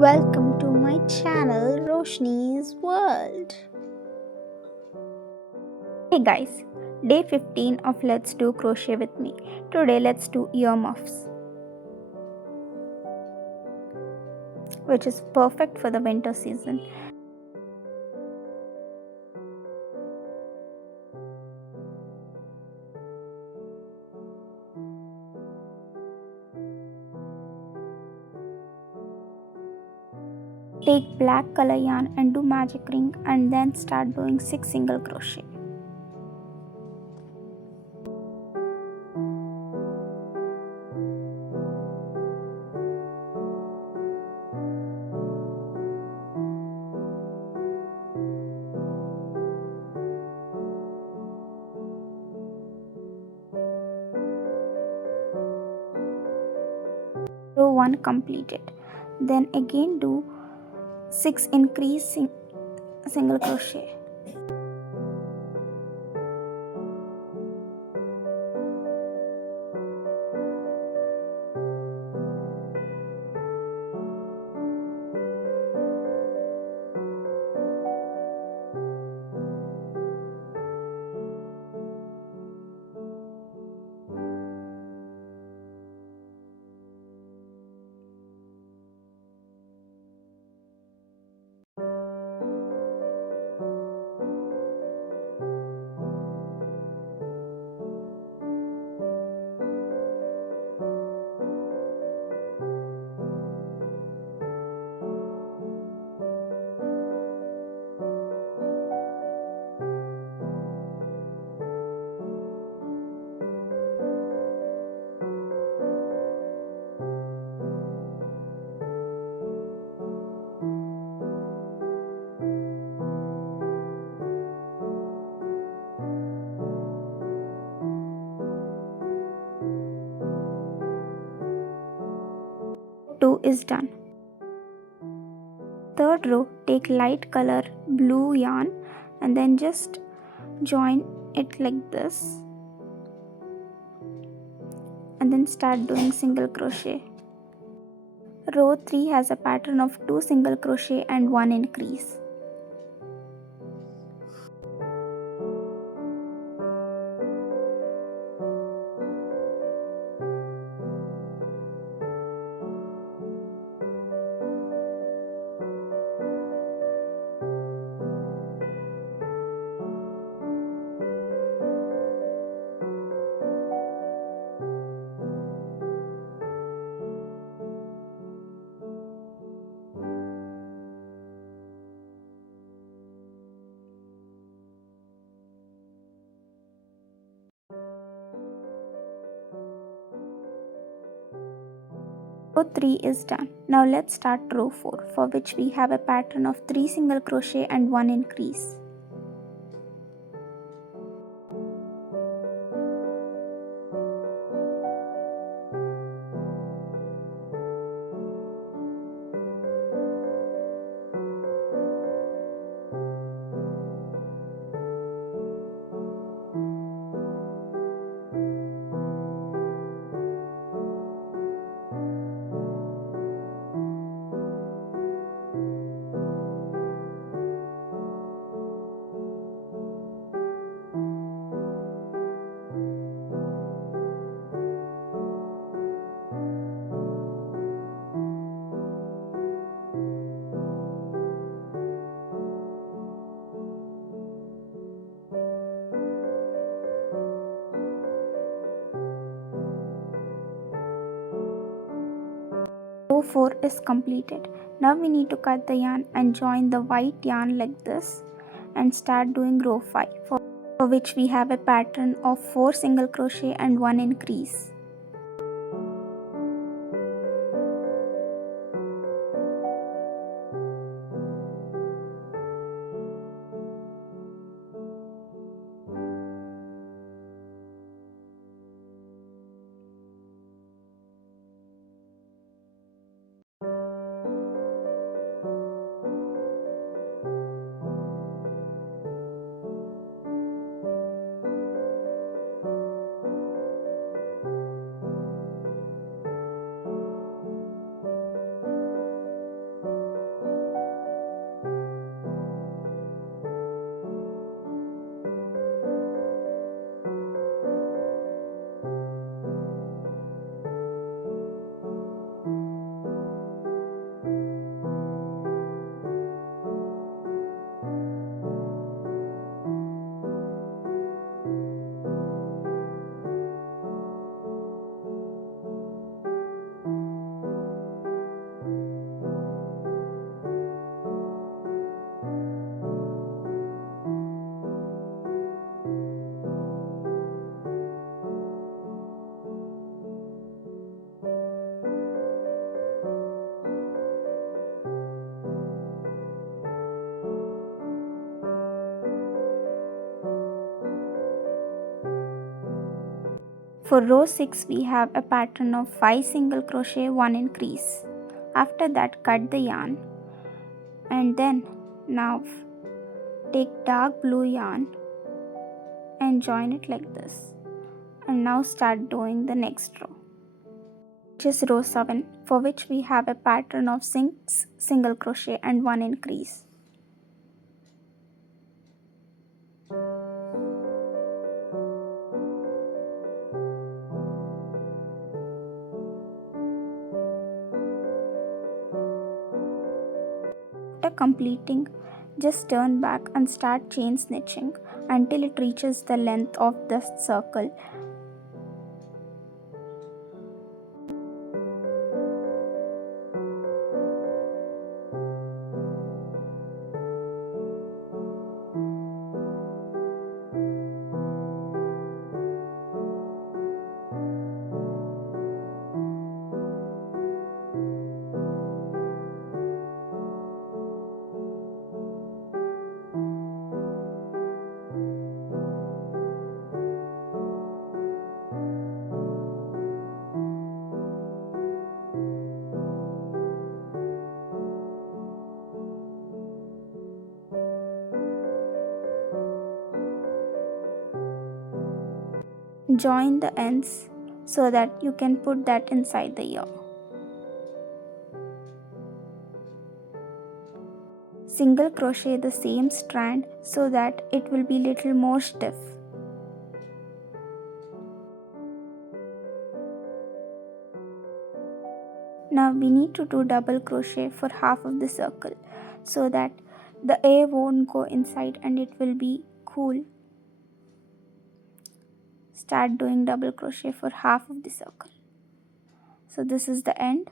Welcome to my channel Roshni's World. Hey guys, day 15 of Let's Do Crochet with me. Today let's do earmuffs, which is perfect for the winter season. Take black color yarn and do magic ring and then start doing 6 single crochet. Row 1 completed. Then again do 6 single crochet. Row 2 is done. Third row, take light color blue yarn and then just join it like this and then start doing single crochet. Row 3 has a pattern of 2 single crochet and 1 increase. Row 3 is done. Now let's start row 4, for which we have a pattern of 3 single crochet and 1 increase. Row 4 is completed. Now we need to cut the yarn and join the white yarn like this and start doing row 5, for which we have a pattern of 4 single crochet and 1 increase. For row 6 we have a pattern of 5 single crochet, 1 increase. After that cut the yarn and then now take dark blue yarn and join it like this, and now start doing the next row, which is row 7, for which we have a pattern of 6 single crochet and 1 increase. After completing, just turn back and start chain stitching until it reaches the length of the circle. Join the ends so that you can put that inside the ear. Single crochet the same strand so that it will be little more stiff. Now we need to do double crochet for half of the circle so that the air won't go inside and it will be cool. Start doing double crochet for half of the circle. So this is the end.